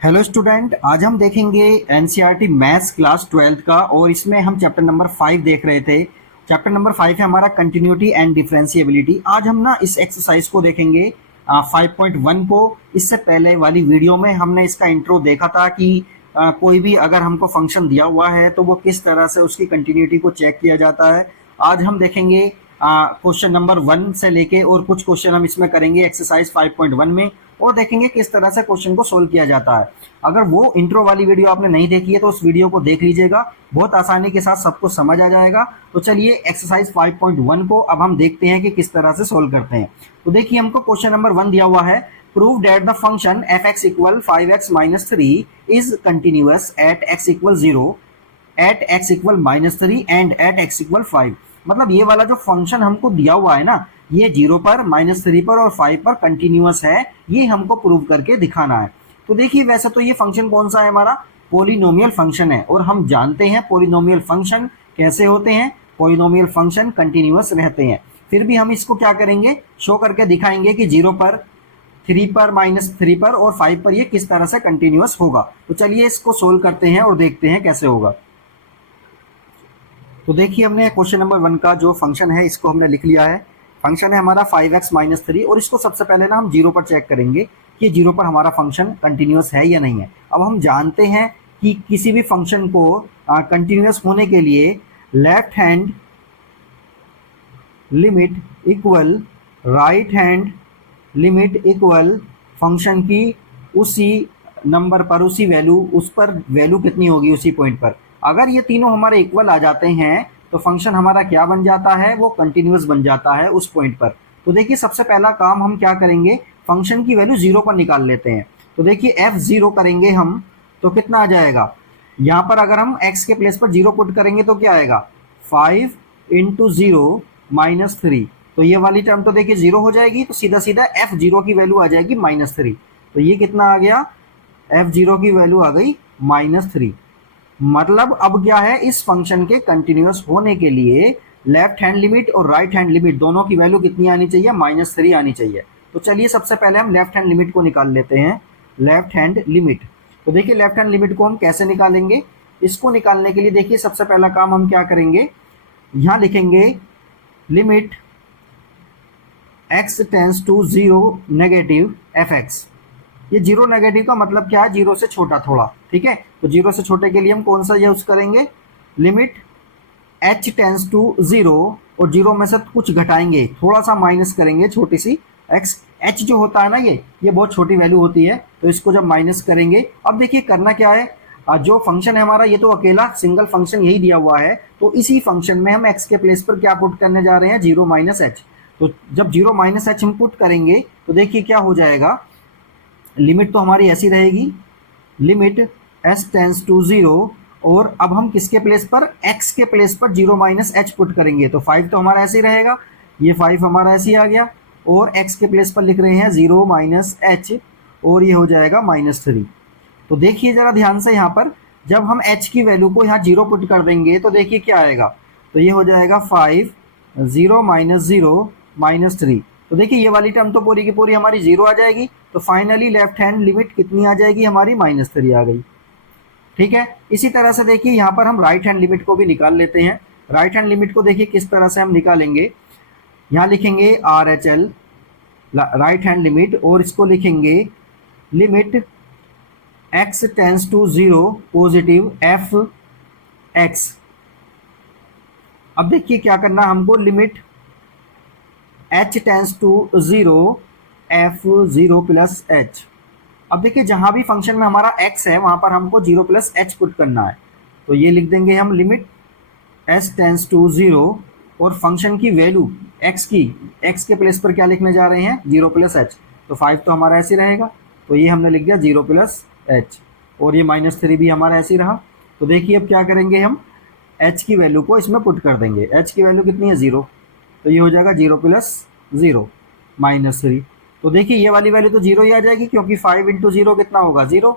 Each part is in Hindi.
हेलो स्टूडेंट, आज हम देखेंगे एनसीईआरटी मैथ्स क्लास 12th का। और इसमें हम चैप्टर नंबर 5 देख रहे थे। चैप्टर नंबर 5 है हमारा कंटिन्यूटी एंड डिफरेंशिएबिलिटी। आज हम ना इस एक्सरसाइज को देखेंगे 5.1 को। इससे पहले वाली वीडियो में हमने इसका इंट्रो देखा था कि कोई भी अगर हमको फंक्शन दिया हुआ है तो वो किस तरह से उसकी कंटिन्यूटी को चेक किया जाता है। आज हम देखेंगे क्वेश्चन नंबर 1 से लेके और कुछ क्वेश्चन हम इसमें करेंगे एक्सरसाइज 5.1 में, और देखेंगे किस तरह से क्वेश्चन को सोल्व किया जाता है। अगर वो इंट्रो वाली वीडियो आपने नहीं देखी है तो उस वीडियो को देख लीजिएगा, बहुत आसानी के साथ सबको समझ आ जाएगा। तो चलिए एक्सरसाइज 5.1 को अब हम देखते हैं कि किस तरह से सोल्व करते हैं। तो देखिए हमको क्वेश्चन नंबर 1 दिया हुआ है, prove that the function f x equal 5x-3 is continuous at x equal 0, at x equal -3 and at x equal 5। मतलब ये वाला जो फंक्शन हमको दिया हुआ है ना, ये 0 पर, -3 पर और 5 पर कंटिन्यूअस है, ये हमको प्रूव करके दिखाना है। तो देखिए वैसे तो ये फंक्शन कौन सा है, हमारा पोलिनोमियल फंक्शन है, और हम जानते हैं पोलिनोमियल फंक्शन कैसे होते हैं। पोलिनोमियल फंक्शन कंटिन्यूअस रहते हैं। फिर भी हम इसको क्या करेंगे, शो करके दिखाएंगे कि 0 पर, 3 पर, -3 पर और 5 पर ये किस तरह से कंटिन्यूअस होगा। तो चलिए इसको सोल्व करते हैं और देखते हैं कैसे होगा। तो देखिए हमने क्वेश्चन नंबर 1 का जो फंक्शन है इसको हमने लिख लिया है। फंक्शन है हमारा 5x-3, और इसको सबसे पहले ना हम 0 पर चेक करेंगे कि 0 पर हमारा फंक्शन कंटिन्यूअस है या नहीं है। अब हम जानते हैं कि किसी भी फंक्शन को कंटिन्यूअस होने के लिए left hand limit equal right hand limit equal function की उसी नंबर पर, उसी वैल्यू, उस पर वैल्यू कितनी होगी उसी पॉइंट पर। अगर ये तीनों हमारे इक्वल आ जाते हैं तो फंक्शन हमारा क्या बन जाता है, वो कंटिन्यूअस बन जाता है उस पॉइंट पर। तो देखिए सबसे पहला काम हम क्या करेंगे, फंक्शन की वैल्यू 0 पर निकाल लेते हैं। तो देखिए f0 करेंगे हम तो कितना आ जाएगा, यहाँ पर अगर हम x के प्लेस पर 0 पुट करेंगे तो क्या आएगा, 5 इंटू 0 -3। तो ये वाली टर्म तो देखिए 0 हो जाएगी, तो सीधा सीधा f0 की वैल्यू आ जाएगी -3। तो ये कितना आ गया, f0 की वैल्यू आ गई -3। मतलब अब क्या है, इस फंक्शन के कंटिन्यूअस होने के लिए लेफ्ट हैंड लिमिट और राइट हैंड लिमिट दोनों की वैल्यू कितनी आनी चाहिए, -3 आनी चाहिए। तो चलिए सबसे पहले हम लेफ्ट हैंड लिमिट को निकाल लेते हैं। लेफ्ट हैंड लिमिट, तो देखिए लेफ्ट हैंड लिमिट को हम कैसे निकालेंगे। इसको निकालने के लिए देखिए सबसे पहला काम हम क्या करेंगे, यहां लिखेंगे limit x tends to 0 negative fx। ये 0 नेगेटिव का मतलब क्या है, 0 से छोटा थोड़ा, ठीक है। तो 0 से छोटे के लिए हम कौन सा यूज करेंगे, लिमिट h टेंस टू 0, और 0 में से कुछ घटाएंगे, थोड़ा सा माइनस करेंगे, छोटी सी x, h जो होता है ना, ये बहुत छोटी वैल्यू होती है, तो इसको जब माइनस करेंगे। अब देखिए करना क्या है, जो फंक्शन है हमारा ये तो अकेला सिंगल फंक्शन यही दिया हुआ है, तो इसी फंक्शन में हम x के प्लेस पर क्या पुट करने जा रहे हैं, 0 -h। तो जब 0 -h हम पुट करेंगे तो देखिए क्या हो जाएगा, लिमिट तो हमारी ऐसी रहेगी, लिमिट s टेंस टू 0, और अब हम किसके प्लेस पर, x के प्लेस पर 0 -h पुट करेंगे, तो 5 तो हमारा ऐसे ही रहेगा, ये 5 हमारा ऐसे ही आ गया, और x के प्लेस पर लिख रहे हैं 0 -h, और ये हो जाएगा -3। तो देखिए जरा ध्यान से, यहाँ पर जब हम h की वैल्यू को यहाँ 0 पुट कर देंगे तो देखिए क्या आएगा, तो ये हो जाएगा 5 0 -0 -3। तो देखिए ये वाली टर्म तो पूरी की पूरी हमारी 0 आ जाएगी, तो फाइनली लेफ्ट हैंड लिमिट कितनी आ जाएगी हमारी, -3 आ गई, ठीक है। इसी तरह से देखिए यहाँ पर हम राइट हैंड लिमिट को भी निकाल लेते हैं। राइट हैंड लिमिट को देखिए किस तरह से हम निकालेंगे, यहाँ लिखेंगे RHL राइट हैंड लिमिट, और इसको लिखेंगे limit x tends to 0 positive fx। अब देखिए क्या करना हमको, limit h tends to 0 f0 plus h। अब देखिए जहां भी फंक्शन में हमारा x है वहां पर हमको 0 प्लस h पुट करना है, तो ये लिख देंगे हम लिमिट s टेंस टू 0, और फंक्शन की वैल्यू x के प्लेस पर क्या लिखने जा रहे हैं, 0 प्लस h। तो 5 तो हमारा ऐसे रहेगा, तो ये हमने लिख दिया 0 प्लस h, और ये -3 भी हमारा ऐसे रहा। तो देखिए अब क्या करेंगे, हम h की वैल्यू को इसमें पुट कर देंगे। h की वैल्यू कितनी है, 0, तो ये हो जाएगा 0 प्लस 0 -3। तो देखिए ये वाली वैल्यू तो 0 ही आ जाएगी, क्योंकि 5 इंटू 0 कितना होगा, 0।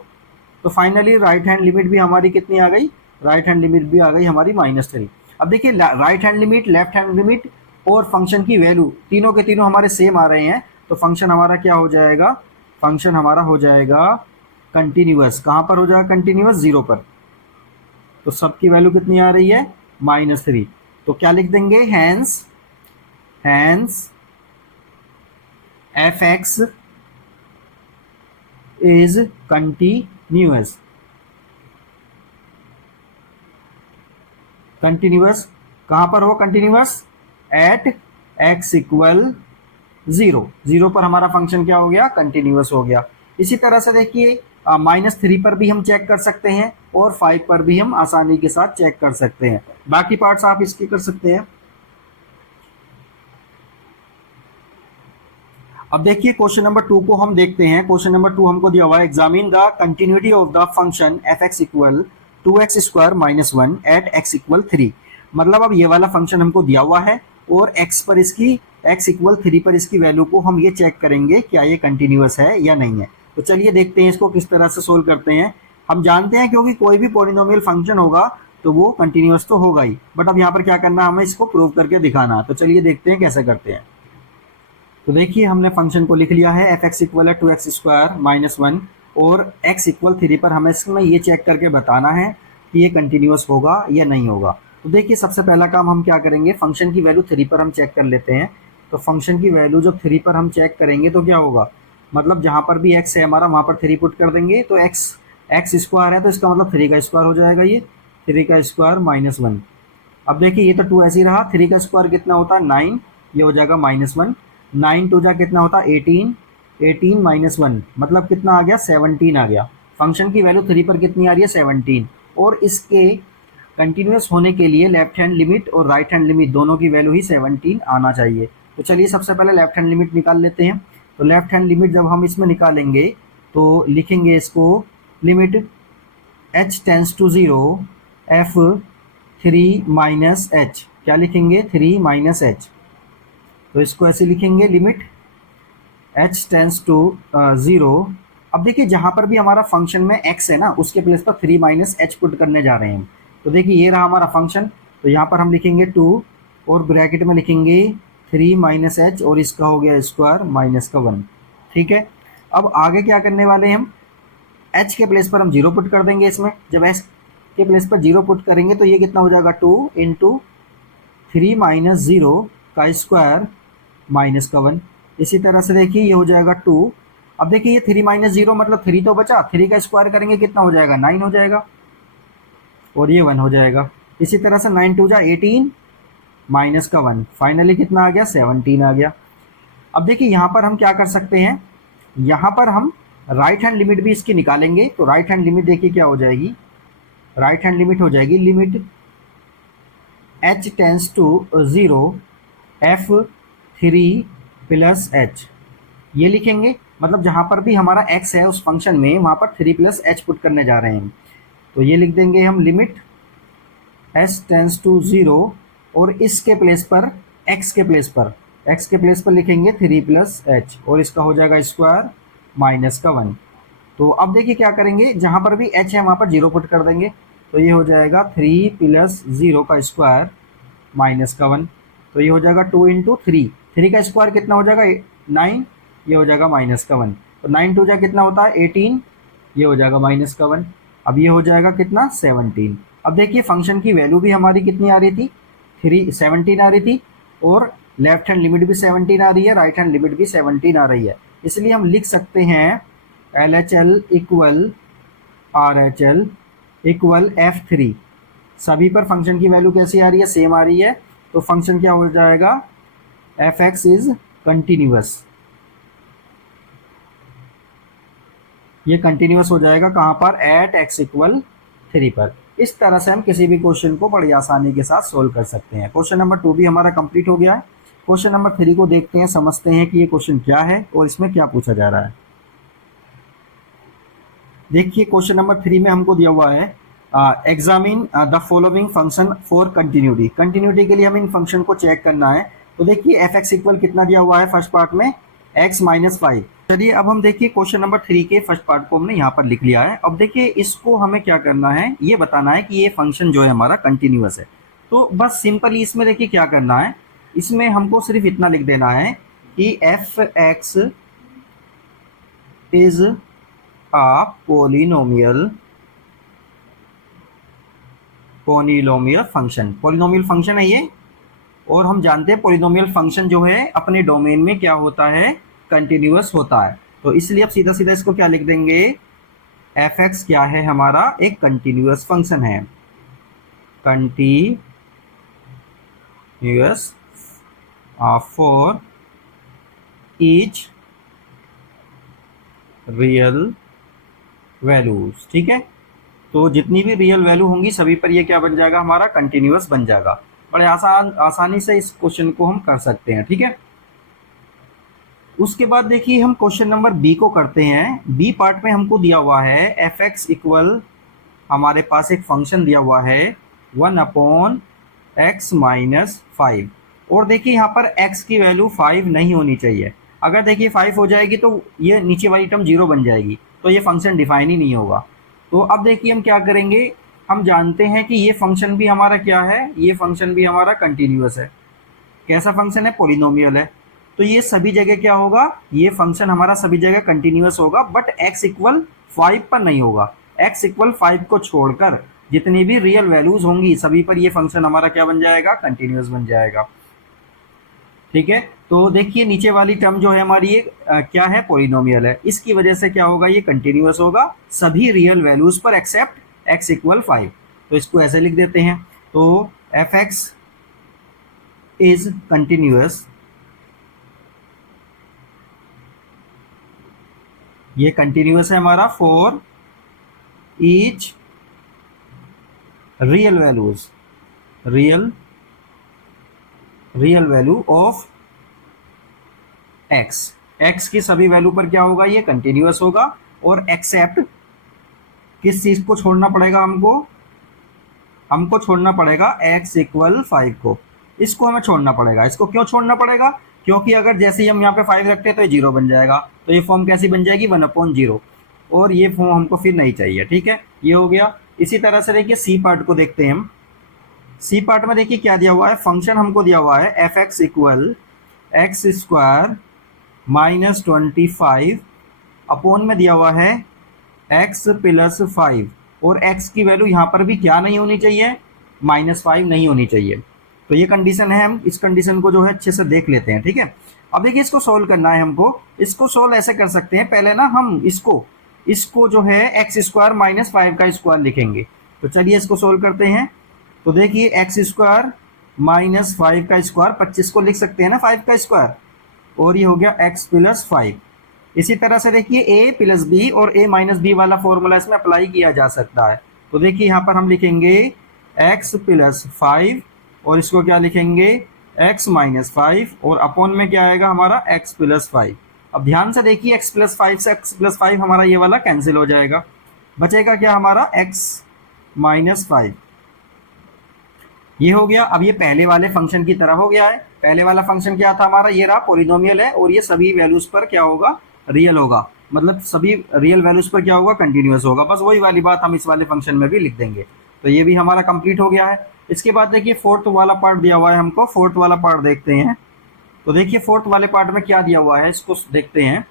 तो फाइनली राइट हैंड लिमिट भी हमारी कितनी आ गई, राइट हैंड लिमिट भी आ गई हमारी -3। अब देखिए right hand limit, left hand limit और फंक्शन की वैल्यू तीनों के तीनों हमारे सेम आ रहे हैं, तो फंक्शन हमारा क्या हो जाएगा, फंक्शन हमारा हो जाएगा कंटिन्यूअस। कहाँ पर हो जाएगा कंटिन्यूअस? 0 पर। तो सबकी वैल्यू कितनी आ रही है? -3। तो क्या लिख देंगे? Hence f x is continuous. Continuous कहाँ पर हो? कंटिन्यूअस एट एक्स इक्वल 0 पर हमारा फंक्शन क्या हो गया? कंटिन्यूअस हो गया। इसी तरह से देखिए -3 पर भी हम चेक कर सकते हैं और 5 पर भी हम आसानी के साथ चेक कर सकते हैं। बाकी पार्ट्स आप इसके कर सकते हैं। अब देखिए क्वेश्चन नंबर 2 को हम देखते हैं। क्वेश्चन नंबर 2 हमको दिया हुआ है, examine the continuity of the function f x equal 2x² - 1 at x equal 3। मतलब अब ये वाला फंक्शन हमको दिया हुआ है और x इक्वल 3 पर इसकी वैल्यू को हम ये चेक करेंगे क्या ये कंटिन्यूअस है या नहीं है। तो चलिए देखते हैं इसको किस तरह से सोल्व करते हैं। हम जानते हैं क्योंकि कोई भी पॉलिनोमियल फंक्शन होगा तो वो कंटिन्यूअस तो होगा ही, बट अब यहाँ पर क्या करना है, हमें इसको प्रूव करके दिखाना। तो चलिए देखते हैं कैसे करते हैं। तो देखिए हमने फंक्शन को लिख लिया है, एफ एक्स इक्वल है 2x² - 1 और x इक्वल 3 पर हमें इसमें ये चेक करके बताना है कि ये कंटिन्यूअस होगा या नहीं होगा। तो देखिए सबसे पहला काम हम क्या करेंगे, फंक्शन की वैल्यू 3 पर हम चेक कर लेते हैं। तो फंक्शन की वैल्यू जब 3 पर हम चेक करेंगे तो क्या होगा, मतलब जहाँ पर भी x है हमारा वहाँ पर 3 पुट कर देंगे। तो x² है तो इसका मतलब 3 का स्क्वायर हो जाएगा, ये 3 का स्क्वायर -1। अब देखिए ये तो 2 ऐसे ही रहा, 3 का स्क्वायर कितना होता है 9, ये हो जाएगा -1। 9 2 जा कितना होता है 18, 18 -1 मतलब कितना आ गया 17 आ गया। फंक्शन की वैल्यू 3 पर कितनी आ रही है 17। और इसके कंटिन्यूअस होने के लिए लेफ्ट हैंड लिमिट और राइट हैंड लिमिट दोनों की वैल्यू ही 17 आना चाहिए। तो चलिए सबसे पहले लेफ्ट हैंड लिमिट निकाल लेते हैं। तो लेफ्ट हैंड लिमिट जब हम इसमें निकालेंगे तो लिखेंगे इसको limit h tends to 0 f 3 - h। क्या लिखेंगे 3 - h। तो इसको ऐसे लिखेंगे लिमिट h टेंस टू 0। अब देखिए जहाँ पर भी हमारा फंक्शन में x है ना उसके प्लेस पर 3 - h पुट करने जा रहे हैं। तो देखिए ये रहा हमारा फंक्शन, तो यहाँ पर हम लिखेंगे 2 और ब्रैकेट में लिखेंगे 3 - h और इसका हो गया स्क्वायर -1। ठीक है, अब आगे क्या करने वाले हैं हम, h के प्लेस पर हम 0 पुट कर देंगे इसमें। जब h के प्लेस पर 0 पुट करेंगे तो ये कितना हो जाएगा 2 × 3 - 0 का स्क्वायर -1। इसी तरह से देखिए ये हो जाएगा 2। अब देखिए ये 3 - 0 मतलब 3 तो बचा, 3 का स्क्वायर करेंगे कितना हो जाएगा 9 हो जाएगा और ये 1 हो जाएगा। इसी तरह से 9 2 जा 18 -1 फाइनली कितना आ गया 17 आ गया। अब देखिए यहाँ पर हम क्या कर सकते हैं, यहाँ पर हम राइट हैंड लिमिट भी इसकी निकालेंगे। तो राइट हैंड लिमिट देखिए क्या हो जाएगी, राइट हैंड लिमिट हो जाएगी limit h tends to 0 f 3 + h। ये लिखेंगे मतलब जहाँ पर भी हमारा x है उस फंक्शन में वहाँ पर 3 + h पुट करने जा रहे हैं। तो ये लिख देंगे हम लिमिट h टेंस टू 0 और इसके प्लेस पर x के प्लेस पर लिखेंगे 3 + h और इसका हो जाएगा स्क्वायर -1। तो अब देखिए क्या करेंगे, जहाँ पर भी h है वहाँ पर 0 पुट कर देंगे। तो ये हो जाएगा 3 + 0 का स्क्वायर -1। तो ये हो जाएगा 2 × 3, 3 का स्क्वायर कितना हो जाएगा 9, ये हो जाएगा -1। तो 9 2 जा कितना होता है 18, ये हो जाएगा -1। अब ये हो जाएगा कितना 17। अब देखिए फंक्शन की वैल्यू भी हमारी कितनी आ रही थी 17 आ रही थी और लेफ्ट हैंड लिमिट भी 17 आ रही है, राइट हैंड लिमिट भी 17 आ रही है। इसलिए हम लिख सकते हैं LHL equal RHL equal F3। सभी पर फंक्शन की वैल्यू कैसी आ रही है, सेम आ रही है। तो फंक्शन क्या हो जाएगा एफ एक्स इज कंटिन्यूअस। ये कंटिन्यूअस हो जाएगा कहाँ पर, एट x इक्वल 3 पर। इस तरह से हम किसी भी क्वेश्चन को बड़ी आसानी के साथ सोल्व कर सकते हैं। क्वेश्चन नंबर 2 भी हमारा कंप्लीट हो गया है। क्वेश्चन नंबर 3 को देखते हैं, समझते हैं कि ये क्वेश्चन क्या है और इसमें क्या पूछा जा रहा है। देखिए क्वेश्चन नंबर 3 में हमको दिया हुआ है examine the following function for continuity. Continuity के लिए हमें इन फंक्शन को चेक करना है। तो देखिए एफ एक्स इक्वल कितना दिया हुआ है फर्स्ट पार्ट में x - 5। चलिए अब हम देखिए क्वेश्चन नंबर 3 के फर्स्ट पार्ट को हमने यहाँ पर लिख लिया है। अब देखिए इसको हमें क्या करना है, ये बताना है कि ये फंक्शन जो है हमारा कंटिन्यूअस है। तो बस सिंपली इसमें देखिए क्या करना है, इसमें हमको सिर्फ इतना लिख देना है कि F x is a polynomial function. Polynomial function है ये, और हम जानते हैं पोलिनोमियल फंक्शन जो है अपने डोमेन में क्या होता है, कंटिन्यूअस होता है। तो इसलिए अब सीधा सीधा इसको क्या लिख देंगे, एफ एक्स क्या है हमारा, एक कंटिन्यूअस फंक्शन है, continuous for each real values. ठीक है, तो जितनी भी रियल वैल्यू होंगी सभी पर ये क्या बन जाएगा, हमारा कंटिन्यूअस बन जाएगा। बड़े आसानी से इस क्वेश्चन को हम कर सकते हैं। ठीक है, उसके बाद देखिए हम क्वेश्चन नंबर बी को करते हैं। बी पार्ट में हमको दिया हुआ है एफ एक्स इक्वल, हमारे पास एक फंक्शन दिया हुआ है 1/x-5, और देखिए यहाँ पर x की वैल्यू 5 नहीं होनी चाहिए। अगर देखिए 5 हो जाएगी तो ये नीचे वाली टर्म 0 बन जाएगी, तो ये फंक्शन डिफाइन ही नहीं होगा। तो अब देखिए हम क्या करेंगे, हम जानते हैं कि ये फंक्शन भी हमारा क्या है, ये फंक्शन भी हमारा कंटिन्यूअस है। कैसा फंक्शन है, पोलिनोमियल है। तो ये सभी जगह क्या होगा, ये फंक्शन हमारा सभी जगह कंटिन्यूअस होगा, बट x इक्वल 5 पर नहीं होगा। x इक्वल 5 को छोड़कर जितनी भी रियल वैल्यूज होंगी सभी पर ये फंक्शन हमारा क्या बन जाएगा, कंटिन्यूअस बन जाएगा। ठीक है, तो देखिए नीचे वाली टर्म जो है हमारी ये क्या है, पोलिनोमियल है, इसकी वजह से क्या होगा, ये कंटिन्यूअस होगा सभी रियल वैल्यूज पर एक्सेप्ट x इक्वल 5। तो इसको ऐसे लिख देते हैं, तो एफ एक्स इज कंटिन्यूअस, ये कंटिन्यूअस है हमारा for each real values, real value of x की सभी वैल्यू पर क्या होगा, ये कंटिन्यूअस होगा। और एक्सेप्ट किस चीज को छोड़ना पड़ेगा, हमको छोड़ना पड़ेगा x इक्वल 5 को, इसको हमें छोड़ना पड़ेगा। इसको क्यों छोड़ना पड़ेगा, क्योंकि अगर जैसे ही हम यहाँ पे 5 रखते हैं तो ये 0 बन जाएगा, तो ये फॉर्म कैसी बन जाएगी, 1/0, और ये फॉर्म हमको फिर नहीं चाहिए। ठीक है, ये हो गया। इसी तरह से देखिए सी पार्ट को देखते हैं हम। सी पार्ट में देखिए क्या दिया हुआ है, फंक्शन हमको दिया हुआ है F x equal x² -25, upon में दिया हुआ है x + 5, और x की वैल्यू यहाँ पर भी क्या नहीं होनी चाहिए, -5 नहीं होनी चाहिए। तो ये कंडीशन है, हम इस कंडीशन को जो है अच्छे से देख लेते हैं। ठीक है, अब देखिए इसको सोल्व करना है हमको। इसको सोल्व ऐसे कर सकते हैं, पहले ना हम इसको जो है x² -5 का स्क्वायर लिखेंगे। तो चलिए इसको सोल्व करते हैं। तो देखिए x² -5 का स्क्वायर, 25 को लिख सकते हैं ना 5 का स्क्वायर, और ये हो गया x + 5। इसी तरह से देखिए a + b और a - b वाला फॉर्मूला इसमें अप्लाई किया जा सकता है। तो देखिए यहाँ पर हम लिखेंगे x + 5, और इसको क्या लिखेंगे, x - 5, और अपॉन में क्या आएगा हमारा x + 5। अब ध्यान से देखिए x + 5 से x + 5 हमारा ये वाला कैंसिल हो जाएगा, बचेगा क्या हमारा x - 5। ये हो गया। अब ये पहले वाले फंक्शन की तरह हो गया है। पहले वाला फंक्शन क्या था हमारा, ये रहा, पॉलिनोमियल है, और ये सभी वैल्यूज पर क्या होगा, रियल होगा, मतलब सभी रियल वैल्यूज पर क्या होगा, कंटिन्यूअस होगा। बस वही वाली बात हम इस वाले फंक्शन में भी लिख देंगे। तो ये भी हमारा कंप्लीट हो गया है। इसके बाद देखिए फोर्थ वाला पार्ट दिया हुआ है हमको, फोर्थ वाला पार्ट देखते हैं। तो देखिए फोर्थ वाले पार्ट में क्या दिया हुआ है, इसको देखते हैं।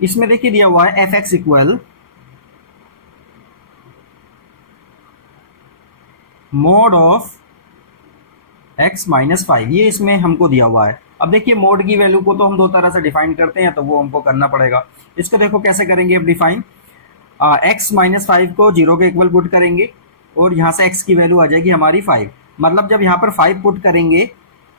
इसमें देखिए दिया हुआ है F x equal mod of x - 5, ये इसमें हमको दिया हुआ है। अब देखिए मोड की वैल्यू को तो हम दो तरह से डिफाइन करते हैं, तो वो हमको करना पड़ेगा। इसको देखो कैसे करेंगे अब डिफाइन, x - 5 को 0 के इक्वल पुट करेंगे, और यहाँ से x की वैल्यू आ जाएगी हमारी 5। मतलब जब यहाँ पर 5 पुट करेंगे,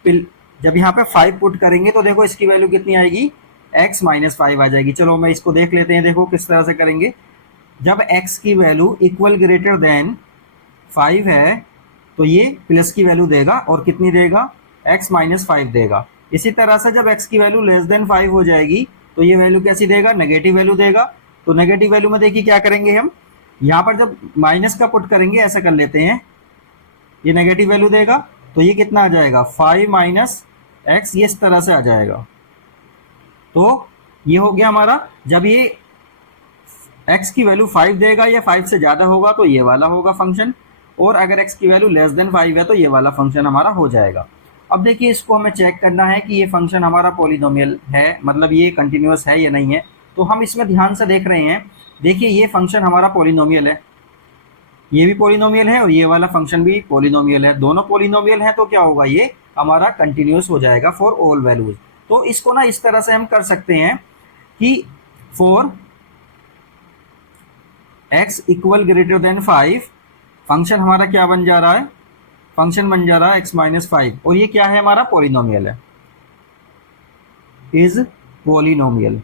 जब यहाँ पे 5 पुट करेंगे तो देखो इसकी वैल्यू कितनी आएगी, x - 5 आ जाएगी। चलो मैं इसको देख लेते हैं, देखो किस तरह से करेंगे। जब x की वैल्यू इक्वल ग्रेटर देन 5 है तो ये प्लस की वैल्यू देगा, और कितनी देगा, x - 5 देगा। इसी तरह से जब x की वैल्यू लेस देन 5 हो जाएगी तो ये वैल्यू कैसी देगा, नेगेटिव वैल्यू देगा। तो नेगेटिव वैल्यू में देखिए क्या करेंगे हम, यहाँ पर जब माइनस का पुट करेंगे, ऐसा कर लेते हैं, ये नेगेटिव वैल्यू देगा, तो ये कितना आ जाएगा, 5 - x, ये इस तरह से आ जाएगा। तो ये हो गया हमारा, जब ये x की वैल्यू 5 देगा या 5 से ज़्यादा होगा तो ये वाला होगा फंक्शन, और अगर x की वैल्यू लेस देन 5 है तो ये वाला फंक्शन हमारा हो जाएगा। अब देखिए इसको हमें चेक करना है कि ये फंक्शन हमारा पॉलिनोमियल है, मतलब ये कंटिन्यूअस है या नहीं है। तो हम इसमें ध्यान से देख रहे हैं, देखिए ये फंक्शन हमारा पॉलिनोमियल है, ये भी पॉलिनोमियल है और ये वाला फंक्शन भी पॉलिनोमियल है, दोनों पॉलिनोमियल है, तो क्या होगा, ये हमारा कंटिन्यूअस हो जाएगा फॉर ऑल वैल्यूज। तो इसको ना इस तरह से हम कर सकते हैं कि for x equal greater than 5 function हमारा क्या बन जा रहा है, फंक्शन बन जा रहा है x-5, और ये क्या है, हमारा पॉलिनोमियल है, इज पॉलिनोमियल,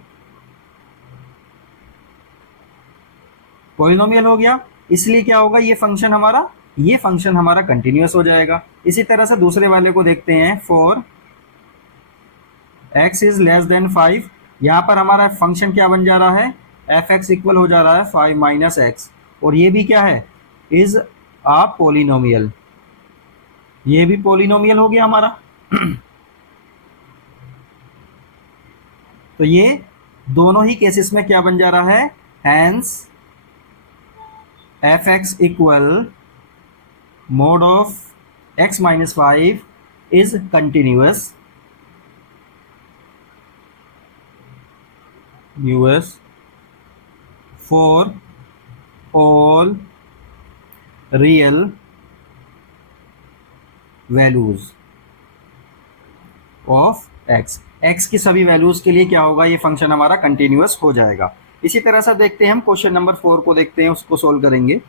पॉलिनोमियल हो गया। इसलिए क्या होगा, ये फंक्शन हमारा कंटिन्यूअस हो जाएगा। इसी तरह से दूसरे वाले को देखते हैं, for x is less than 5, यहाँ पर हमारा फंक्शन क्या बन जा रहा है, f(x) इक्वल हो जा रहा है 5 माइनस एक्स, और ये भी क्या है, इज अ पॉलिनोमियल, ये भी पॉलिनोमियल हो गया हमारा। तो ये दोनों ही केसेस में क्या बन जा रहा है, hence f(x) equal mod of x-5 is continuous for all real values of x की सभी वैल्यूज के लिए क्या होगा, ये फंक्शन हमारा कंटिन्यूअस हो जाएगा। इसी तरह से देखते हैं हम क्वेश्चन नंबर 4 को देखते हैं, उसको सोल्व करेंगे।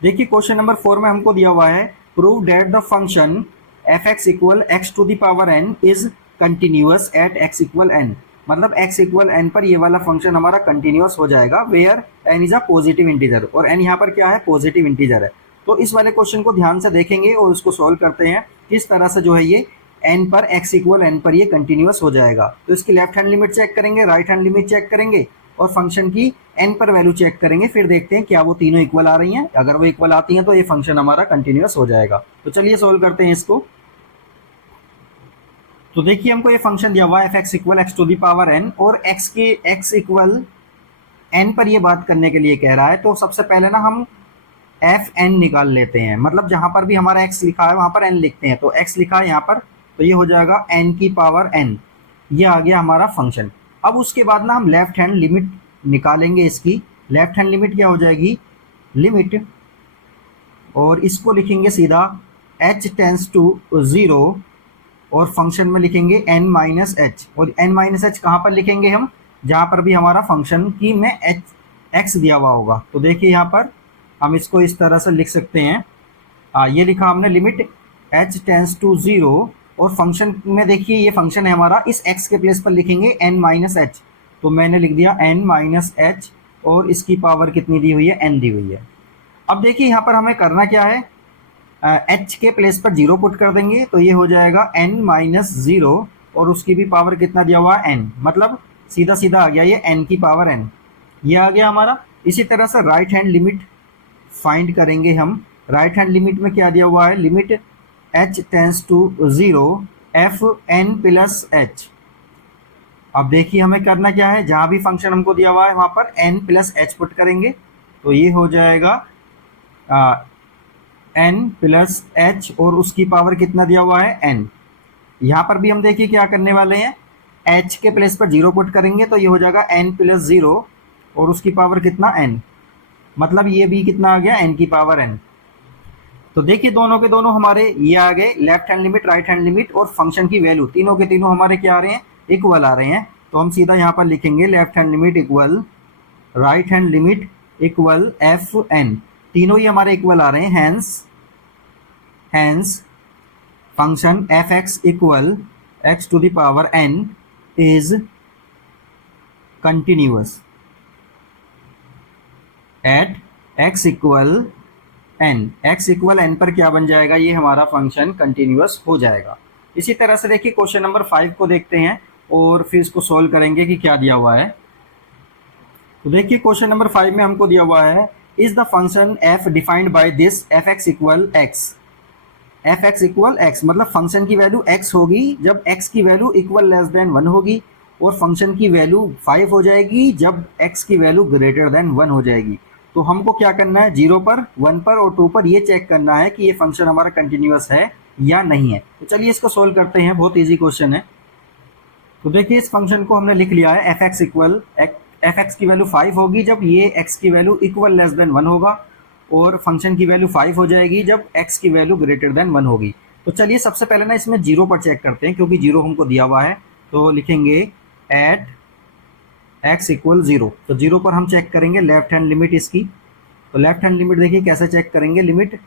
देखिए क्वेश्चन नंबर 4 में हमको दिया हुआ है, prove that the function f(x) equal x to the power n is continuous at x equal n, मतलब x इक्वल n पर ये वाला फंक्शन हमारा कंटिन्यूअस हो जाएगा, where n is a positive integer, और n यहाँ पर क्या है, पॉजिटिव इंटीजर है। तो इस वाले क्वेश्चन को ध्यान से देखेंगे और उसको सोल्व करते हैं, किस तरह से जो है ये n पर x इक्वल n पर ये कंटिन्यूअस हो जाएगा। तो इसकी लेफ्ट हैंड लिमिट चेक करेंगे, राइट हैंड लिमिट चेक करेंगे, और फंक्शन की n पर वैल्यू चेक करेंगे, फिर देखते हैं क्या वो तीनों इक्वल आ रही हैं। अगर वो इक्वल आती हैं तो ये फंक्शन हमारा कंटिन्यूअस हो जाएगा। तो चलिए सोल्व करते हैं इसको। तो देखिए हमको ये फंक्शन दिया हुआ है f(x) equal x to the power n, और x इक्वल n पर ये बात करने के लिए कह रहा है। तो सबसे पहले ना हम fn निकाल लेते हैं, मतलब जहां पर भी हमारा x लिखा है वहां पर n लिखते हैं। तो x लिखा है यहाँ पर, तो ये हो जाएगा n की पावर n, ये आ गया हमारा फंक्शन। अब उसके बाद ना हम लेफ्ट हैंड लिमिट निकालेंगे, इसकी लेफ्ट हैंड लिमिट क्या हो जाएगी, लिमिट, और इसको लिखेंगे सीधा h टेंस टू 0, और फंक्शन में लिखेंगे n माइनस एच, और n माइनस एच कहाँ पर लिखेंगे हम, जहाँ पर भी हमारा फंक्शन की में x दिया हुआ होगा। तो देखिए यहाँ पर हम इसको इस तरह से लिख सकते हैं, ये लिखा हमने लिमिट h टेंस टू 0, और फंक्शन में देखिए ये फंक्शन है हमारा, इस x के प्लेस पर लिखेंगे n माइनस एच, तो मैंने लिख दिया n माइनस एच, और इसकी पावर कितनी दी हुई है, n दी हुई है। अब देखिए यहाँ पर हमें करना क्या है, h के प्लेस पर 0 पुट कर देंगे, तो ये हो जाएगा n माइनस 0, और उसकी भी पावर कितना दिया हुआ है, n, मतलब सीधा सीधा आ गया ये n की पावर n, ये आ गया हमारा। इसी तरह से राइट हैंड लिमिट फाइंड करेंगे हम। राइट हैंड लिमिट में क्या दिया हुआ है, limit h tends to 0 f n plus h। अब देखिए हमें करना क्या है, जहां भी फंक्शन हमको दिया हुआ है वहां पर n प्लस h पुट करेंगे, तो ये हो जाएगा n प्लस h, और उसकी पावर कितना दिया हुआ है, n। यहाँ पर भी हम देखिए क्या करने वाले हैं, h के प्लेस पर 0 पुट करेंगे, तो ये हो जाएगा n प्लस 0, और उसकी पावर कितना, n, मतलब ये भी कितना आ गया, n की पावर n। तो देखिए दोनों के दोनों हमारे ये आ गए, left hand limit, right hand limit और फंक्शन की वैल्यू, तीनों के तीनों हमारे क्या आ रहे हैं, इक्वल आ रहे हैं। तो हम सीधा यहाँ पर लिखेंगे left hand limit equal right hand limit equal f n, तीनों ही हमारे इक्वल आ रहे हैं, hence function f x equal x to the power n is continuous at x equal n, x equal n पर क्या बन जाएगा, ये हमारा फंक्शन कंटिन्यूअस हो जाएगा। इसी तरह से देखिए क्वेश्चन नंबर 5 को देखते हैं और फिर इसको सोल्व करेंगे कि क्या दिया हुआ है। तो देखिए क्वेश्चन नंबर 5 में हमको दिया हुआ है, is the function f defined by this F x equal x, F x equal x, मतलब फंक्शन की वैल्यू x होगी जब x की वैल्यू इक्वल लेस देन 1 होगी, और फंक्शन की वैल्यू 5 हो जाएगी जब x की वैल्यू ग्रेटर देन 1 हो जाएगी। तो हमको क्या करना है, 0 पर, 1 पर और 2 पर ये चेक करना है कि ये फंक्शन हमारा कंटिन्यूअस है या नहीं है। तो चलिए इसको सोल्व करते हैं, बहुत ईजी क्वेश्चन है। तो देखिए इस फंक्शन को हमने लिख लिया है, एफ एक्स की वैल्यू 5 होगी जब ये एक्स की वैल्यू इक्वल लेस देन 1 होगा, और फंक्शन की वैल्यू 5 हो जाएगी जब एक्स की वैल्यू ग्रेटर देन 1 होगी। तो चलिए सबसे पहले ना इसमें जीरो पर चेक करते हैं, क्योंकि जीरो हमको दिया हुआ है। तो लिखेंगे एट एक्स इक्वल 0। तो जीरो पर हम चेक करेंगे लेफ्ट हैंड लिमिट इसकी। तो लेफ्ट हैंड लिमिट देखिए कैसे चेक करेंगे, लिमिट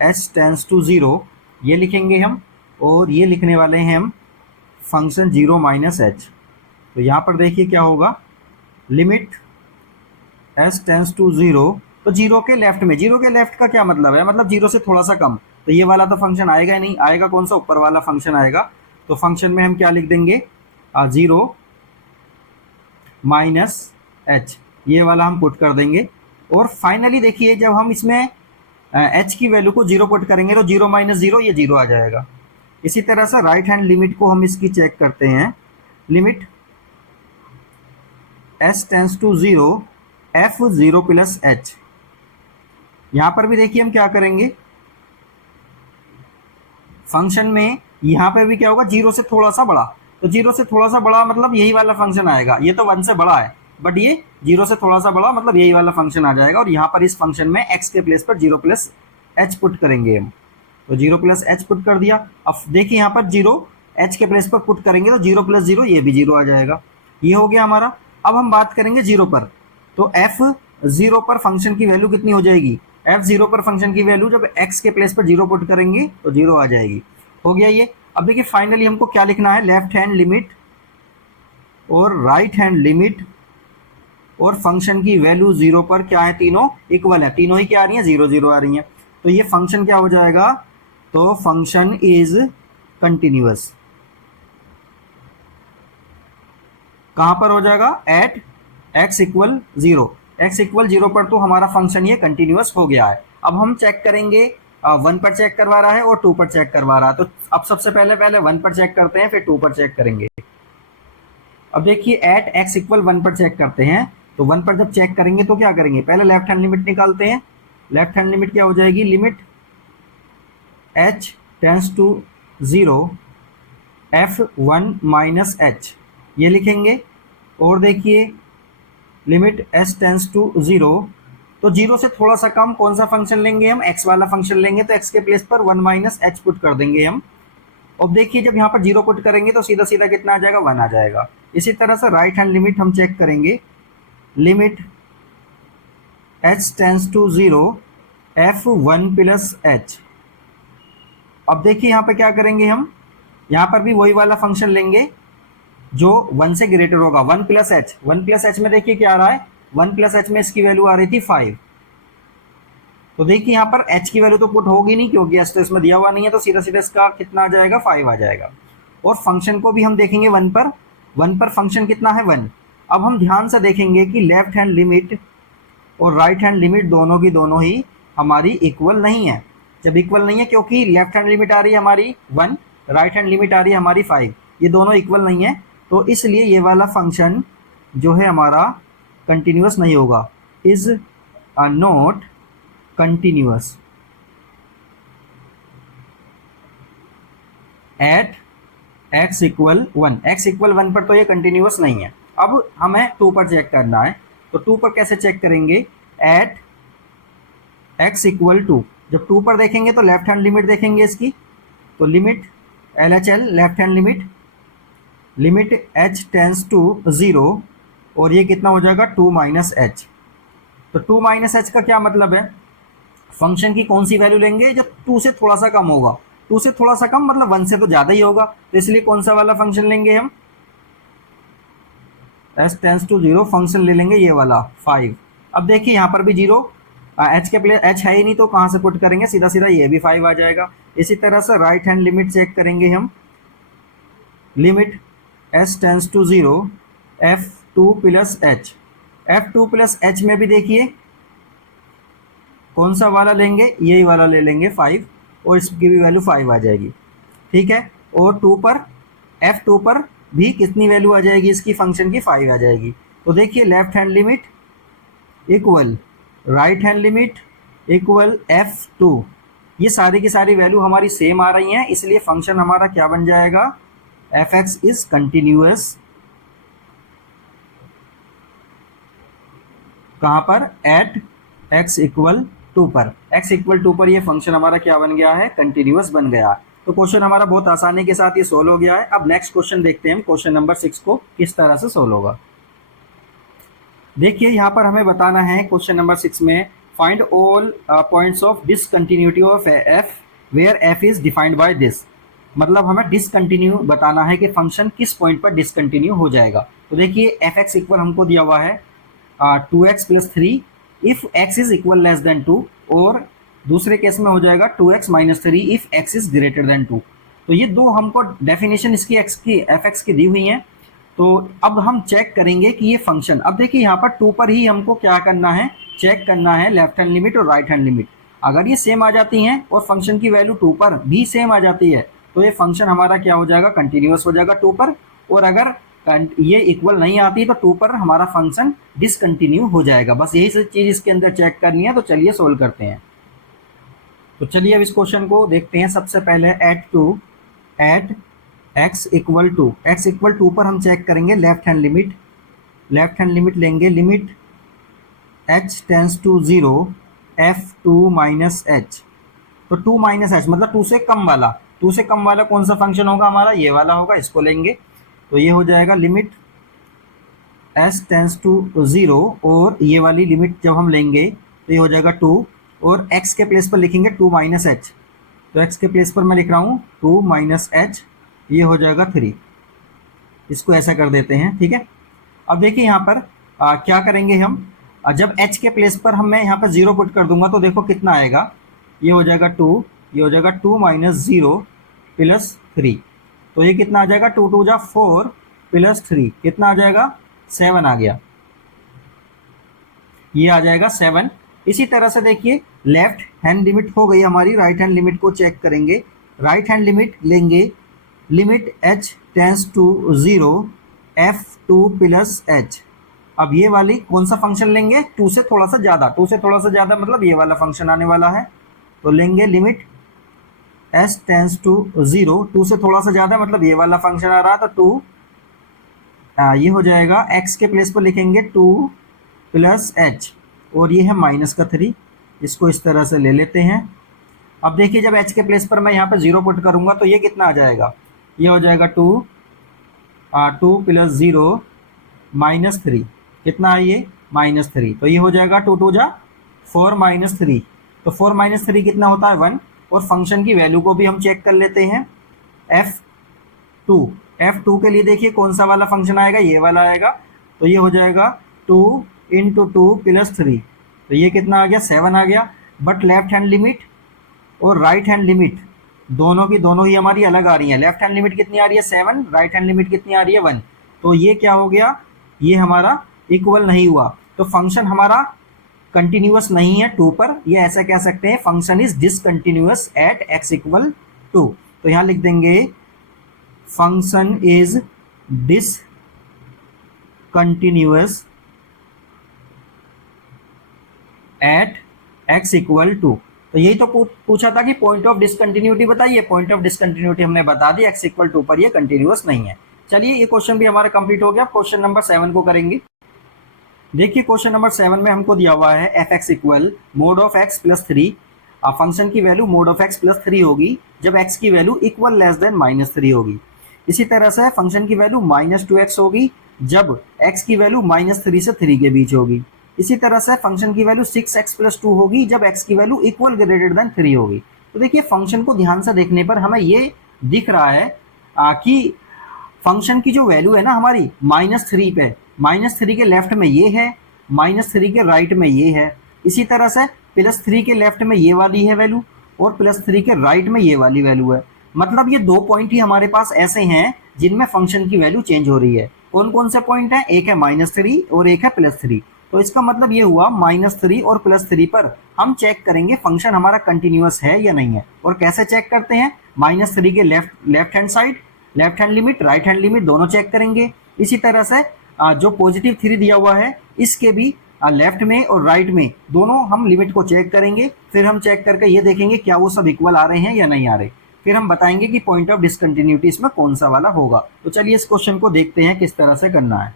एच टेंस टू 0 ये लिखेंगे हम, और ये लिखने वाले हैं हम फंक्शन 0 माइनस एच। तो यहाँ पर देखिए क्या होगा, लिमिट एच टेंस टू 0, तो जीरो के लेफ्ट में, जीरो के लेफ्ट का क्या मतलब है, मतलब जीरो से थोड़ा सा कम। तो ये वाला तो फंक्शन आएगा ही नहीं, आएगा कौन सा, ऊपर वाला फंक्शन आएगा। तो फंक्शन में हम क्या लिख देंगे, 0 माइनस एच, ये वाला हम पुट कर देंगे। और फाइनली देखिए जब हम इसमें एच की वैल्यू को 0 पुट करेंगे तो 0 माइनस 0 ये 0 आ जाएगा। इसी तरह से राइट हैंड लिमिट को हम इसकी चेक करते हैं, limit h tends to 0 f 0 plus h. यहां पर भी देखिए हम क्या करेंगे, फंक्शन में यहां पर भी क्या होगा, 0 से थोड़ा सा बड़ा। तो 0 से थोड़ा सा बड़ा मतलब यही वाला फंक्शन आएगा, ये तो 1 से बड़ा है, बट ये 0 से थोड़ा सा बड़ा मतलब यही वाला फंक्शन आ जाएगा। और यहाँ पर इस फंक्शन में x के प्लेस पर 0 प्लस एच पुट करेंगे हम। तो 0 प्लस एच पुट कर दिया। अब देखिए यहाँ पर 0 h के प्लेस पर पुट करेंगे तो 0 प्लस 0 ये भी 0 आ जाएगा। ये हो गया हमारा। अब हम बात करेंगे 0 पर। तो f0 पर फंक्शन की वैल्यू कितनी हो जाएगी, f0 पर फंक्शन की वैल्यू जब x के प्लेस पर 0 पुट करेंगे तो 0 आ जाएगी। हो गया ये। अब देखिए फाइनली हमको क्या लिखना है, लेफ्ट हैंड लिमिट और राइट हैंड लिमिट और फंक्शन की वैल्यू 0 पर क्या है, तीनों इक्वल है, तीनों ही क्या आ रही है, 0 0 आ रही है। तो ये फंक्शन क्या हो जाएगा, तो फंक्शन इज कंटिन्यूअस। कहां पर हो जाएगा, at x equal 0, x equal 0 पर तो हमारा फंक्शन ये कंटिन्यूअस हो गया है। अब हम चेक करेंगे, 1 पर चेक करवा रहा है और 2 पर चेक करवा रहा है। तो अब सबसे पहले 1 पर चेक करते हैं, फिर 2 पर चेक करेंगे। अब देखिए एट एक्स इक्वल 1 पर चेक करते हैं। तो 1 पर जब चेक करेंगे तो क्या करेंगे, पहले लेफ्ट हैंड लिमिट निकालते हैं। लेफ्ट हैंड लिमिट क्या हो जाएगी, limit h tends to 0 f1 minus h, ये लिखेंगे। और देखिए लिमिट h टेंस टू 0, तो 0 से थोड़ा सा कम कौन सा फंक्शन लेंगे हम, x वाला फंक्शन लेंगे। तो x के प्लेस पर 1 माइनस एच पुट कर देंगे हम। अब देखिए जब यहाँ पर 0 पुट करेंगे तो सीधा सीधा कितना आ जाएगा, 1 आ जाएगा। इसी तरह से राइट हैंड लिमिट हम चेक करेंगे, limit h tends to 0 f1 plus h. अब देखिए यहाँ पे क्या करेंगे हम, यहाँ पर भी वही वाला फंक्शन लेंगे जो 1 से ग्रेटर होगा, 1 प्लस एच। 1 प्लस एच में देखिए क्या आ रहा है, 1 प्लस एच में इसकी वैल्यू आ रही थी 5। तो देखिए यहाँ पर h की वैल्यू तो पुट होगी नहीं, क्योंकि h तो इसमें दिया हुआ नहीं है। तो सीधा सीधा इसका कितना आ जाएगा, 5 आ जाएगा। और फंक्शन को भी हम देखेंगे 1 पर, 1 पर फंक्शन कितना है, 1। अब हम ध्यान से देखेंगे कि लेफ्ट हैंड लिमिट और राइट हैंड लिमिट दोनों की दोनों ही हमारी इक्वल नहीं है। जब इक्वल नहीं है, क्योंकि लेफ्ट हैंड लिमिट आ रही है हमारी 1, राइट हैंड लिमिट आ रही है हमारी 5, ये दोनों इक्वल नहीं है। तो इसलिए ये वाला फंक्शन जो है हमारा कंटिन्यूअस नहीं होगा, is not continuous at x equal 1। X equal 1 पर तो ये कंटिन्यूअस नहीं है। अब हमें 2 पर चेक करना है। तो 2 पर कैसे चेक करेंगे, एट एक्स इक्वल 2। जब 2 पर देखेंगे तो लेफ्ट हैंड लिमिट देखेंगे इसकी। तो limit LHL left hand limit, limit h tends to 0, और ये कितना हो जाएगा, 2 माइनस एच। तो 2 माइनस एच का क्या मतलब है, फंक्शन की कौन सी वैल्यू लेंगे, जब 2 से थोड़ा सा कम होगा। 2 से थोड़ा सा कम मतलब 1 से तो ज़्यादा ही होगा। तो इसलिए कौन सा वाला फंक्शन लेंगे हम, h टेंस टू 0 फंक्शन ले लेंगे ये वाला 5। अब देखिए यहाँ पर भी 0, h के प्लेस h है ही नहीं तो कहाँ से पुट करेंगे, सीधा सीधा ये भी 5 आ जाएगा। इसी तरह से राइट हैंड लिमिट चेक करेंगे हम, limit h tends to 0 f2 plus h. f2 plus h में भी देखिए कौन सा वाला लेंगे, यही वाला ले लेंगे 5, और इसकी भी वैल्यू 5 आ जाएगी। ठीक है। और 2 पर, f2 पर भी कितनी वैल्यू आ जाएगी इसकी, फंक्शन की 5 आ जाएगी। तो देखिए left hand limit equal right hand limit equal f2 ये सारी की सारी वैल्यू हमारी सेम आ रही हैं, इसलिए फंक्शन हमारा क्या बन जाएगा, एफ एक्स इज कंटिन्यूअस कहाँ पर, एट एक्स इक्वल टू पर। एक्स इक्वल टू पर ये फंक्शन हमारा क्या बन गया है, कंटिन्यूअस बन गया। तो क्वेश्चन हमारा बहुत आसानी के साथ ये सोल्व हो गया है। अब नेक्स्ट क्वेश्चन देखते हैं, क्वेश्चन नंबर 6 को किस तरह से सोल्व होगा। देखिए यहाँ पर हमें बताना है क्वेश्चन नंबर 6 में, find all points of discontinuity of f where f is defined by this. मतलब हमें डिसकंटिन्यू बताना है कि फंक्शन किस पॉइंट पर डिसकंटिन्यू हो जाएगा। तो देखिए एफ एक्स इक्वल हमको दिया हुआ है 2x plus 3 if x is equal less then 2, और दूसरे केस में हो जाएगा 2x minus 3 if x is greater than 2। तो ये दो हमको डेफिनेशन इसकी x की एफ एक्स की दी हुई हैं। तो अब हम चेक करेंगे कि ये फंक्शन, अब देखिए यहाँ पर 2 पर ही हमको क्या करना है, चेक करना है लेफ्ट हैंड लिमिट और राइट हैंड लिमिट। अगर ये सेम आ जाती हैं और फंक्शन की वैल्यू 2 पर भी सेम आ जाती है तो ये फंक्शन हमारा क्या हो जाएगा, कंटिन्यूअस हो जाएगा 2 पर। और अगर ये इक्वल नहीं आती तो 2 पर हमारा फंक्शन डिसकंटिन्यू हो जाएगा। बस यही सब चीज़ इसके अंदर चेक करनी है। तो चलिए सोल्व करते हैं। तो चलिए अब इस क्वेश्चन को देखते हैं। सबसे पहले एट x इक्वल टू पर हम चेक करेंगे लेफ्ट हैंड लिमिट लेंगे, limit h tends to 0 f2 minus h। तो 2 माइनस h मतलब 2 से कम वाला कौन सा फंक्शन होगा हमारा, ये वाला होगा, इसको लेंगे। तो ये हो जाएगा लिमिट s टेंस टू 0, और ये वाली लिमिट जब हम लेंगे तो ये हो जाएगा 2, और x के प्लेस पर लिखेंगे 2 माइनस h। तो x के प्लेस पर मैं लिख रहा हूँ 2 माइनस h, ये हो जाएगा 3। इसको ऐसा कर देते हैं, ठीक है। अब देखिए यहाँ पर क्या करेंगे हम, जब h के प्लेस पर मैं यहाँ पर 0 पुट कर दूंगा तो देखो कितना आएगा, ये हो जाएगा 2, ये हो जाएगा 2 माइनस 0 प्लस 3। तो ये कितना आ जाएगा, 2 2 जा 4 प्लस 3 कितना आ जाएगा, 7 आ गया, ये आ जाएगा 7। इसी तरह से देखिए लेफ्ट हैंड लिमिट हो गई हमारी, राइट हैंड लिमिट को चेक करेंगे। राइट हैंड लिमिट लेंगे, limit h tends to 0 f2 plus h। अब ये वाली कौन सा फंक्शन लेंगे, 2 से थोड़ा सा ज़्यादा मतलब ये वाला फंक्शन आने वाला है। तो लेंगे लिमिट s टेंस टू 0, 2 से थोड़ा सा ज़्यादा मतलब ये वाला फंक्शन आ रहा था 2, ये हो जाएगा x के प्लेस पर लिखेंगे 2 प्लस h, और ये है माइनस का 3, इसको इस तरह से ले लेते हैं। अब देखिए जब h के प्लेस पर मैं यहाँ पर 0 पुट करूँगा तो ये कितना आ जाएगा, ये हो जाएगा 2 प्लस 0 माइनस 3, कितना है ये, माइनस 3। तो ये हो जाएगा 2 2 जा 4 माइनस 3, तो 4 माइनस 3 कितना होता है 1। और फंक्शन की वैल्यू को भी हम चेक कर लेते हैं, f2 के लिए देखिए कौन सा वाला फंक्शन आएगा, ये वाला आएगा। तो ये हो जाएगा 2 इंटू 2 प्लस 3, तो ये कितना आ गया, 7 आ गया। बट लेफ्ट हैंड लिमिट और राइट हैंड लिमिट दोनों की दोनों ही हमारी अलग आ रही है। लेफ्ट हैंड लिमिट कितनी आ रही है 7, राइट हैंड लिमिट कितनी आ रही है 1। तो ये क्या हो गया, ये हमारा इक्वल नहीं हुआ, तो फंक्शन हमारा कंटिन्यूअस नहीं है 2 पर। ये ऐसा कह सकते हैं function is discontinuous at x equal 2। तो यहाँ लिख देंगे function is discontinuous at x equal 2। तो यही तो पूछा था कि पॉइंट ऑफ डिसकंटिन्यूटी बताइए, पॉइंट ऑफ डिसकंटिन्यूटी हमने बता दी, x इक्वल 2 पर ये कंटिन्यूअस नहीं है। चलिए ये क्वेश्चन भी हमारा कंप्लीट हो गया। क्वेश्चन नंबर 7 को करेंगे। देखिए क्वेश्चन नंबर 7 में हमको दिया हुआ है F x equal mod of X plus 3। Function की value mod of X plus 3 होगी जब x की value equal less than minus 3 होगी। इसी तरह से फंक्शन की वैल्यू माइनस 2x होगी जब x की वैल्यू माइनस 3 से 3 के बीच होगी। इसी तरह से फंक्शन की वैल्यू 6x प्लस 2 होगी जब x की वैल्यू इक्वल ग्रेटर देन 3 होगी। तो देखिए फंक्शन को ध्यान से देखने पर हमें ये दिख रहा है कि फंक्शन की जो वैल्यू है ना हमारी -3 पे, -3 के लेफ्ट में ये है, -3 के राइट में ये है। इसी तरह से +3 के लेफ्ट में ये वाली है वैल्यू और +3 के राइट में ये वाली वैल्यू है। मतलब ये 2 पॉइंट ही हमारे पास ऐसे हैं जिनमें फंक्शन की वैल्यू चेंज हो रही है। कौन कौन से पॉइंट हैं, एक है -3 और एक है +3। तो इसका मतलब ये हुआ -3 और +3 पर हम चेक करेंगे फंक्शन हमारा कंटिन्यूअस है या नहीं है। और कैसे चेक करते हैं, -3 के left hand side, left hand limit, right hand limit दोनों चेक करेंगे। इसी तरह से जो +3 दिया हुआ है इसके भी लेफ्ट में और राइट में दोनों हम लिमिट को चेक करेंगे, फिर हम चेक करके ये देखेंगे क्या वो सब इक्वल आ रहे हैं या नहीं आ रहे, फिर हम बताएंगे कि पॉइंट ऑफ डिसकंटिन्यूटी इसमें कौन सा वाला होगा। तो चलिए इस क्वेश्चन को देखते हैं किस तरह से करना है।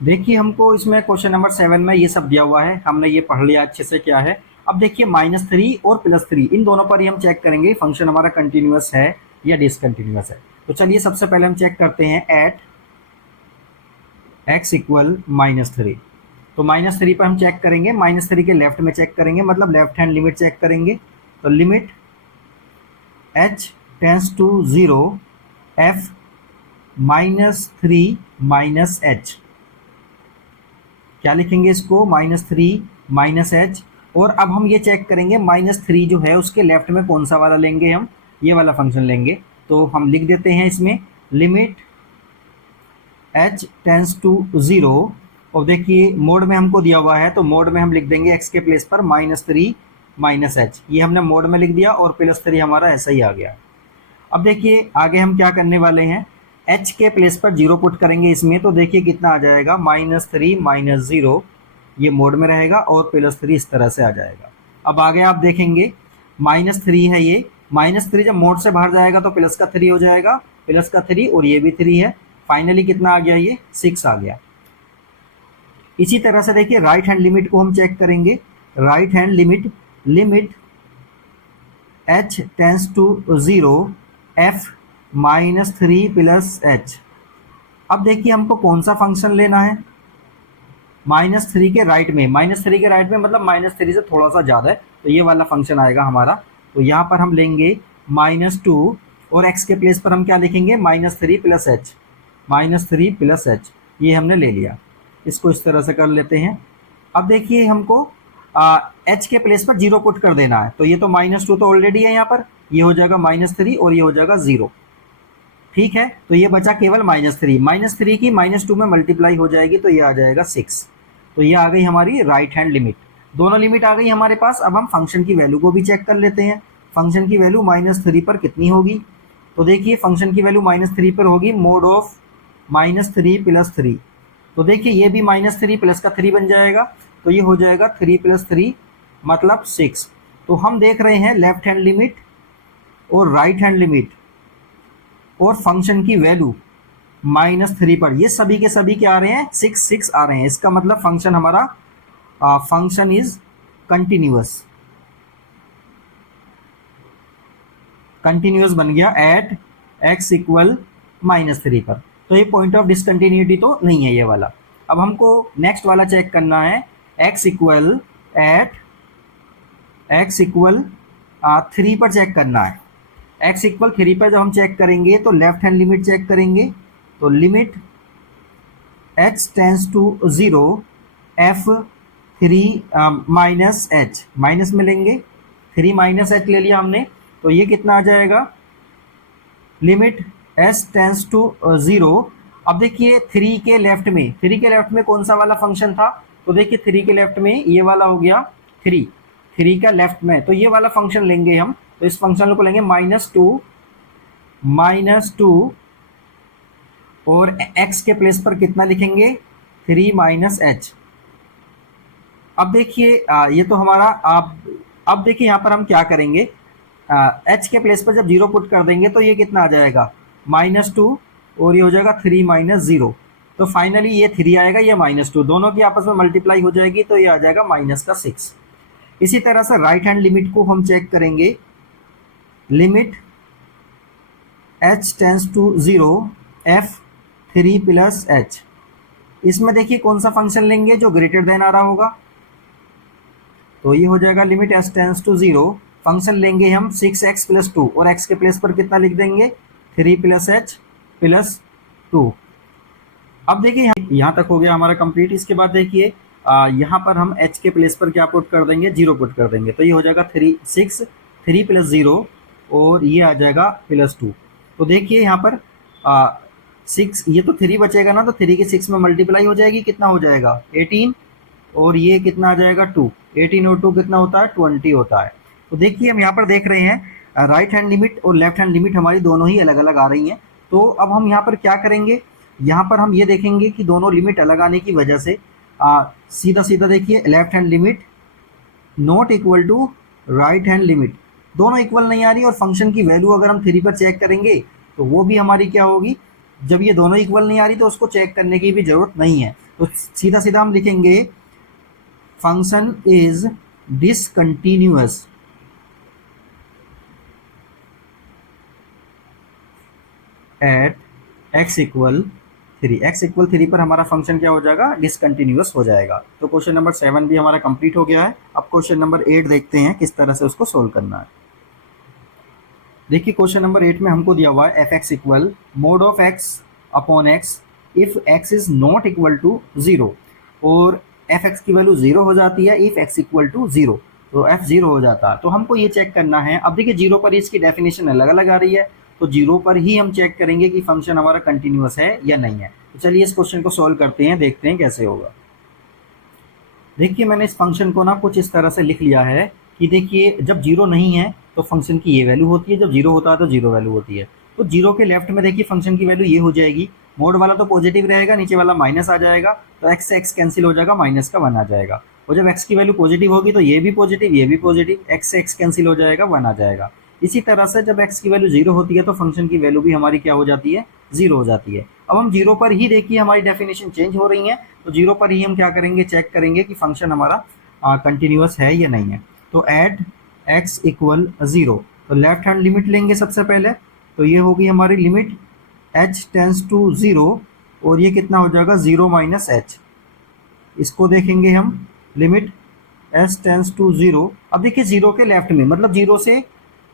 देखिए हमको इसमें क्वेश्चन नंबर 7 में ये सब दिया हुआ है, हमने ये पढ़ लिया अच्छे से क्या है। अब देखिए -3 और +3 इन दोनों पर ही हम चेक करेंगे फंक्शन हमारा कंटिन्यूअस है या डिसकंटिन्यूअस है। तो चलिए सबसे पहले हम चेक करते हैं एट x इक्वल -3। तो -3 पर हम चेक करेंगे, -3 के लेफ्ट में चेक करेंगे, मतलब लेफ्ट हैंड लिमिट चेक करेंगे। तो limit h tends to 0 f -3 -h, क्या लिखेंगे इसको, -3 -h। और अब हम ये चेक करेंगे -3 जो है उसके लेफ्ट में कौन सा वाला लेंगे, हम ये वाला फंक्शन लेंगे। तो हम लिख देते हैं इसमें लिमिट h टेंस टू 0, और देखिए मोड में हमको दिया हुआ है तो मोड में हम लिख देंगे x के प्लेस पर -3 -h, ये हमने मोड में लिख दिया और +3 हमारा ऐसा ही आ गया। अब देखिए आगे हम क्या करने वाले हैं, h के प्लेस पर 0 पुट करेंगे इसमें, तो देखिए कितना आ जाएगा, -3 -0, ये मोड में रहेगा और +3 इस तरह से आ जाएगा। अब आगे आप देखेंगे -3 है, ये -3 जब मोड से बाहर जाएगा तो प्लस का 3 हो जाएगा, प्लस का 3 और ये भी 3 है, फाइनली कितना आ गया, ये 6 आ गया। इसी तरह से देखिए राइट हैंड लिमिट को हम चेक करेंगे, right hand limit h tends to 0 f -3 +h। अब देखिए हमको कौन सा फंक्शन लेना है, -3 के राइट में, -3 के राइट में मतलब -3 से थोड़ा सा ज़्यादा है, तो ये वाला फंक्शन आएगा हमारा। तो यहाँ पर हम लेंगे -2 और x के प्लेस पर हम क्या लिखेंगे, -3 +h, ये हमने ले लिया। इसको इस तरह से कर लेते हैं। अब देखिए हमको h के प्लेस पर 0 पुट कर देना है, तो ये तो -2 तो ऑलरेडी है यहाँ पर, ये हो जाएगा -3 और ये हो जाएगा 0, ठीक है। तो ये बचा केवल -3 की -2 में मल्टीप्लाई हो जाएगी तो ये आ जाएगा 6। तो ये आ गई हमारी राइट हैंड लिमिट, दोनों लिमिट आ गई हमारे पास। अब हम फंक्शन की वैल्यू को भी चेक कर लेते हैं, फंक्शन की वैल्यू -3 पर कितनी होगी। तो देखिए फंक्शन की वैल्यू -3 पर होगी मोड ऑफ -3 +3, तो देखिए ये भी -3 प्लस का 3 बन जाएगा, तो ये हो जाएगा 3 + 3 मतलब 6। तो हम देख रहे हैं लेफ्ट हैंड लिमिट और राइट हैंड लिमिट और फंक्शन की वैल्यू -3 पर, ये सभी के सभी क्या आ रहे हैं, 6 आ रहे हैं। इसका मतलब फंक्शन हमारा फंक्शन इज कंटिन्यूअस बन गया एट x इक्वल -3 पर। तो ये पॉइंट ऑफ डिसकंटिन्यूटी तो नहीं है ये वाला। अब हमको नेक्स्ट वाला चेक करना है, x इक्वल 3 पर चेक करना है। x इक्वल 3 पर जब हम चेक करेंगे तो लेफ्ट हैंड लिमिट चेक करेंगे, तो limit h tends to 0 f 3 -h, minus में लेंगे 3 -h ले लिया हमने, तो ये कितना आ जाएगा, लिमिट s टेंस टू 0। अब देखिए 3 के लेफ्ट में कौन सा वाला फंक्शन था, तो देखिए 3 के लेफ्ट में ये वाला हो गया 3 का लेफ्ट में, तो ये वाला फंक्शन लेंगे हम। तो इस फंक्शन को लेंगे -2 और x के प्लेस पर कितना लिखेंगे, 3 -h। अब देखिए ये तो हमारा अब देखिए यहाँ पर हम क्या करेंगे, h के प्लेस पर जब 0 पुट कर देंगे तो ये कितना आ जाएगा, -2 और ये हो जाएगा 3 -0। तो फाइनली ये 3 आएगा, ये -2, दोनों की आपस में मल्टीप्लाई हो जाएगी तो ये आ जाएगा -6। इसी तरह से राइट हैंड लिमिट को हम चेक करेंगे, limit h tends to 0 f 3 +h। इसमें देखिए कौन सा फंक्शन लेंगे जो ग्रेटर देन आ रहा होगा, तो ये हो जाएगा limit h tends to 0, function लेंगे हम 6x + 2 और x के प्लेस पर कितना लिख देंगे, 3 +h + 2। अब देखिए यहाँ तक हो गया हमारा कंप्लीट। इसके बाद देखिए यहाँ पर हम h के प्लेस पर क्या पुट कर देंगे, 0 पुट कर देंगे, तो ये हो जाएगा 3 + 0 और ये आ जाएगा +2। तो देखिए यहाँ पर 6, ये तो 3 बचेगा ना, तो 3 की 6 में मल्टीप्लाई हो जाएगी, कितना हो जाएगा 18 और ये कितना आ जाएगा 2, 18 और 2 कितना होता है 20 होता है। तो देखिए हम यहाँ पर देख रहे हैं राइट हैंड लिमिट और लेफ्ट हैंड लिमिट हमारी दोनों ही अलग अलग आ रही हैं। तो अब हम यहाँ पर क्या करेंगे, यहाँ पर हम ये देखेंगे कि दोनों लिमिट अलग आने की वजह से सीधा सीधा देखिए, left hand limit not equal to right hand limit, दोनों इक्वल नहीं आ रही, और फंक्शन की वैल्यू अगर हम 3 पर चेक करेंगे तो वो भी हमारी क्या होगी, जब ये दोनों इक्वल नहीं आ रही तो उसको चेक करने की भी जरूरत नहीं है। तो सीधा सीधा हम लिखेंगे function is discontinuous at x equal 3। x equal 3 पर हमारा फंक्शन क्या हो जाएगा, डिसकंटिन्यूअस हो जाएगा। तो क्वेश्चन नंबर 7 भी हमारा कंप्लीट हो गया है। अब क्वेश्चन नंबर 8 देखते हैं किस तरह से उसको सोल्व करना है। देखिए क्वेश्चन नंबर 8 में हमको दिया हुआ है F x equal mod of x upon x if x is not equal to 0, और एफ एक्स की वैल्यू 0 हो जाती है इफ x इक्वल टू 0, तो f 0 हो जाता है। तो हमको ये चेक करना है। अब देखिए 0 पर इसकी डेफिनेशन अलग अलग आ रही है, तो 0 पर ही हम चेक करेंगे कि फंक्शन हमारा कंटिन्यूअस है या नहीं है। तो चलिए इस क्वेश्चन को सॉल्व करते हैं, देखते हैं कैसे होगा। देखिए मैंने इस फंक्शन को ना कुछ इस तरह से लिख लिया है कि देखिए जब 0 नहीं है तो फंक्शन की ये वैल्यू होती है, जब 0 होता है तो 0 वैल्यू होती है। तो 0 के लेफ्ट में देखिए फंक्शन की वैल्यू ये हो जाएगी, मोड वाला तो पॉजिटिव रहेगा, नीचे वाला माइनस आ जाएगा, तो x से x कैंसिल हो जाएगा, माइनस का 1 आ जाएगा। और जब x की वैल्यू पॉजिटिव होगी तो ये भी पॉजिटिव, ये भी पॉजिटिव, x से x कैंसिल हो जाएगा, 1 आ जाएगा। इसी तरह से जब x की वैल्यू 0 होती है तो फंक्शन की वैल्यू भी हमारी क्या हो जाती है, 0 हो जाती है। अब हम 0 पर ही देखिए हमारी डेफिनेशन चेंज हो रही है, तो 0 पर ही हम क्या करेंगे, चेक करेंगे कि फंक्शन हमारा कंटिन्यूअस है या नहीं है। तो एट x इक्वल 0, तो लेफ्ट हैंड लिमिट लेंगे सबसे पहले, तो ये होगी हमारी लिमिट h टेंस टू 0, और ये कितना हो जाएगा 0 माइनस h। इसको देखेंगे हम, लिमिट s टेंस टू 0। अब देखिए 0 के लेफ्ट में मतलब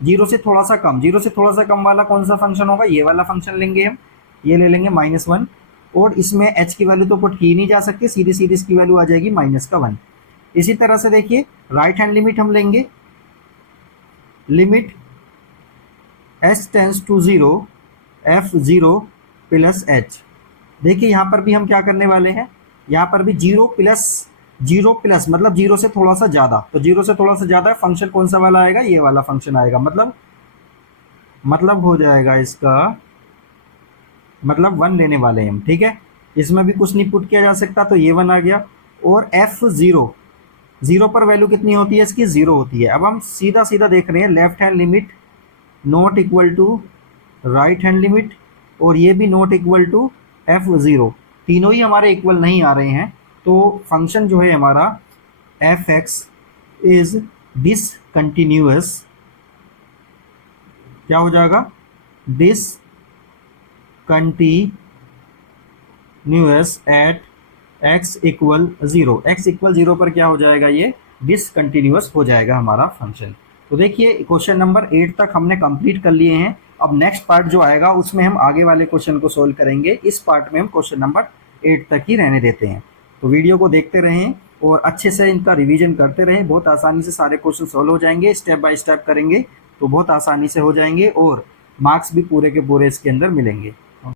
0 से थोड़ा सा कम, 0 से थोड़ा सा कम वाला कौन सा फंक्शन होगा, ये वाला फंक्शन लेंगे हम, ये ले लेंगे -1, और इसमें h की वैल्यू तो पुट की नहीं जा सकती, सीधी सीधी इसकी वैल्यू आ जाएगी -1। इसी तरह से देखिए राइट हैंड लिमिट हम लेंगे, limit s tends to 0 f0 plus h। देखिए यहाँ पर भी हम क्या करने वाले हैं, यहाँ पर भी 0 प्लस मतलब 0 से थोड़ा सा ज़्यादा, तो 0 से थोड़ा सा ज़्यादा फंक्शन कौन सा वाला आएगा, ये वाला फंक्शन आएगा। मतलब हो जाएगा इसका मतलब 1 लेने वाले हैं हम, ठीक है। इसमें भी कुछ नहीं पुट किया जा सकता, तो ये 1 आ गया। और f0, 0 पर वैल्यू कितनी होती है इसकी, 0 होती है। अब हम सीधा सीधा देख रहे हैं, left hand limit not equal to right hand limit, और ये भी नॉट इक्वल टू f0, तीनों ही हमारे इक्वल नहीं आ रहे हैं। तो फंक्शन जो है हमारा एफ एक्स इज डिसकंटिन्यूअस, क्या हो जाएगा, discontinuous at x equal 0। x equal 0 पर क्या हो जाएगा, ये डिसकंटिन्यूअस हो जाएगा हमारा फंक्शन। तो देखिए क्वेश्चन नंबर 8 तक हमने कंप्लीट कर लिए हैं। अब नेक्स्ट पार्ट जो आएगा उसमें हम आगे वाले क्वेश्चन को सोल्व करेंगे। इस पार्ट में हम क्वेश्चन नंबर 8 तक ही रहने देते हैं। तो वीडियो को देखते रहें और अच्छे से इनका रिवीजन करते रहें, बहुत आसानी से सारे क्वेश्चन सोल्व हो जाएंगे। स्टेप बाय स्टेप करेंगे तो बहुत आसानी से हो जाएंगे और मार्क्स भी पूरे के पूरे इसके अंदर मिलेंगे।